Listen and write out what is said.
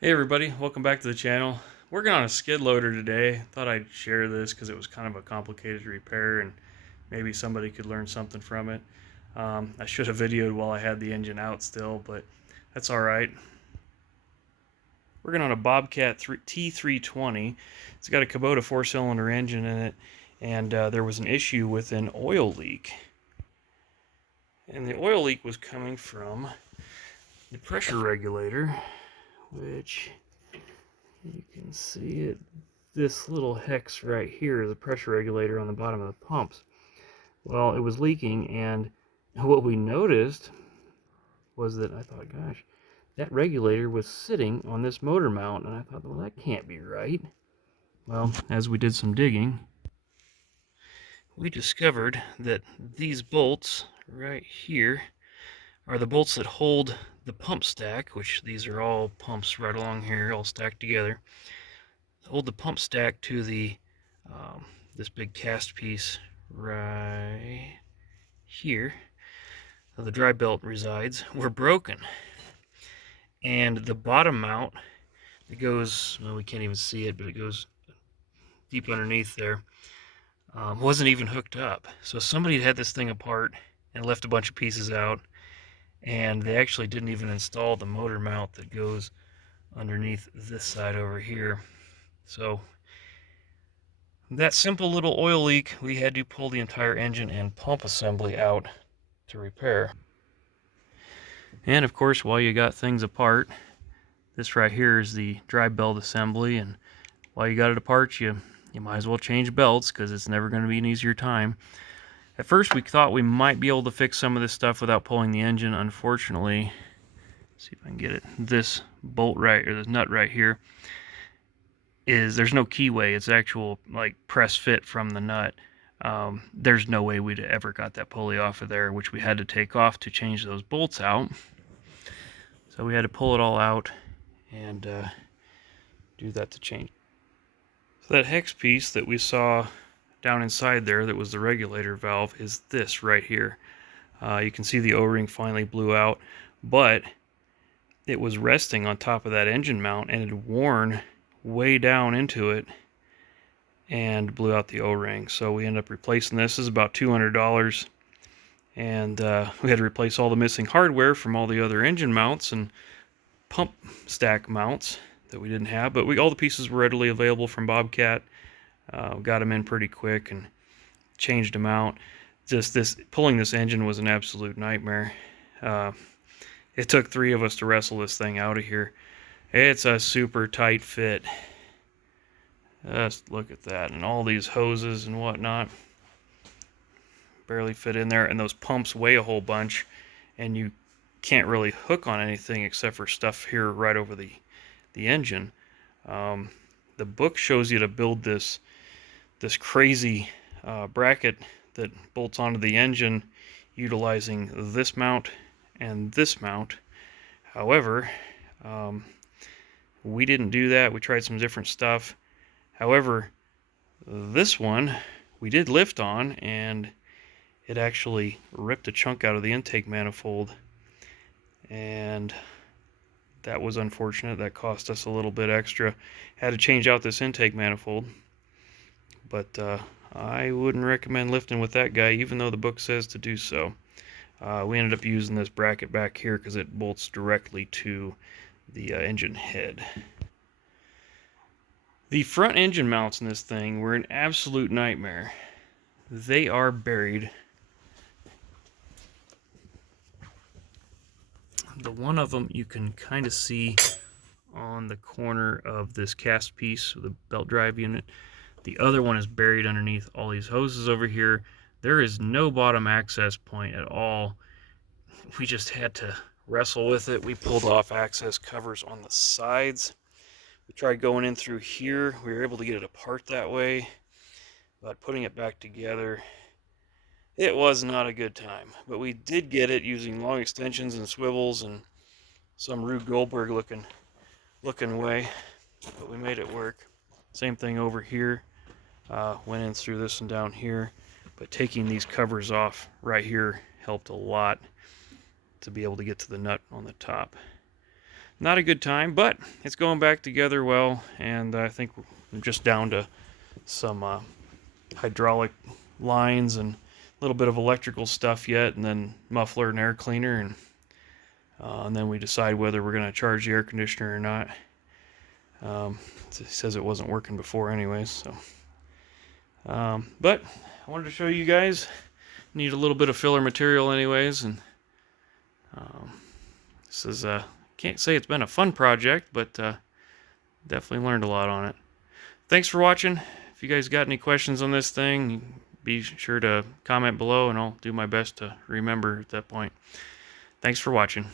Hey everybody, welcome back to the channel. Working on a skid loader today. Thought I'd share this because it was kind of a complicated repair and maybe somebody could learn something from it. I should have videoed while I had the engine out still, but that's alright. Working on a Bobcat T320. It's got a Kubota 4-cylinder engine in it, and there was an issue with an oil leak. And the oil leak was coming from the pressure regulator, which you can see it. This little hex right here is a pressure regulator on the bottom of the pumps. Well, it was leaking, and what we noticed was that I thought, gosh, that regulator was sitting on this motor mount, and I thought, well, that can't be right. Well, as we did some digging, we discovered that these bolts right here are the bolts that hold the pump stack, which these are all pumps right along here, all stacked together. Hold the pump stack to the this big cast piece right here, where the dry belt resides, were broken. And the bottom mount that goes, well, we can't even see it, but it goes deep underneath there, wasn't even hooked up. So somebody had this thing apart and left a bunch of pieces out, and they actually didn't even install the motor mount that goes underneath this side over here. So that simple little oil leak, we had to pull the entire engine and pump assembly out to repair. And of course, while you got things apart, this right here is the dry belt assembly, and while you got it apart, you might as well change belts because it's never going to be an easier time. At first we thought we might be able to fix some of this stuff without pulling the engine. Unfortunately, let's see if I can get it, this bolt right, or this nut right here, there's no keyway. It's actual like press fit from the nut. There's no way we'd ever got that pulley off of there, which we had to take off to change those bolts out. So we had to pull it all out and do that to change. So that hex piece that we saw down inside there that was the regulator valve is this right here. You can see the O-ring finally blew out, but it was resting on top of that engine mount and it had worn way down into it and blew out the O-ring. So we ended up replacing this. This is about $200, and we had to replace all the missing hardware from all the other engine mounts and pump stack mounts that we didn't have, but all the pieces were readily available from Bobcat. Got them in pretty quick and changed them out. Just pulling this engine was an absolute nightmare. It took 3 of us to wrestle this thing out of here. It's a super tight fit. Just look at that, and all these hoses and whatnot barely fit in there, and those pumps weigh a whole bunch, and you can't really hook on anything except for stuff here right over the engine. The book shows you to build this crazy bracket that bolts onto the engine utilizing this mount and this mount. However, we didn't do that. We tried some different stuff. However, this one we did lift on, and it actually ripped a chunk out of the intake manifold, and that was unfortunate. That cost us a little bit extra. Had to change out this intake manifold, but I wouldn't recommend lifting with that guy, even though the book says to do so. We ended up using this bracket back here because it bolts directly to the engine head. The front engine mounts in this thing were an absolute nightmare. They are buried. The one of them you can kind of see on the corner of this cast piece of the belt drive unit. The other one is buried underneath all these hoses over here. There is no bottom access point at all. We just had to wrestle with it. We pulled off access covers on the sides. We tried going in through here. We were able to get it apart that way, but putting it back together, it was not a good time. But we did get it using long extensions and swivels and some Rube Goldberg looking way, but we made it work. Same thing over here. Went in through this and down here, but taking these covers off right here helped a lot to be able to get to the nut on the top. not a good time, but it's going back together well, and I think we're just down to some hydraulic lines and a little bit of electrical stuff yet, and then muffler and air cleaner, and then we decide whether we're going to charge the air conditioner or not. It says it wasn't working before anyways, so but I wanted to show you guys. Need a little bit of filler material anyways, and this is can't say it's been a fun project, but definitely learned a lot on it. Thanks for watching. If you guys got any questions on this thing, be sure to comment below, and I'll do my best to remember at that point. Thanks for watching.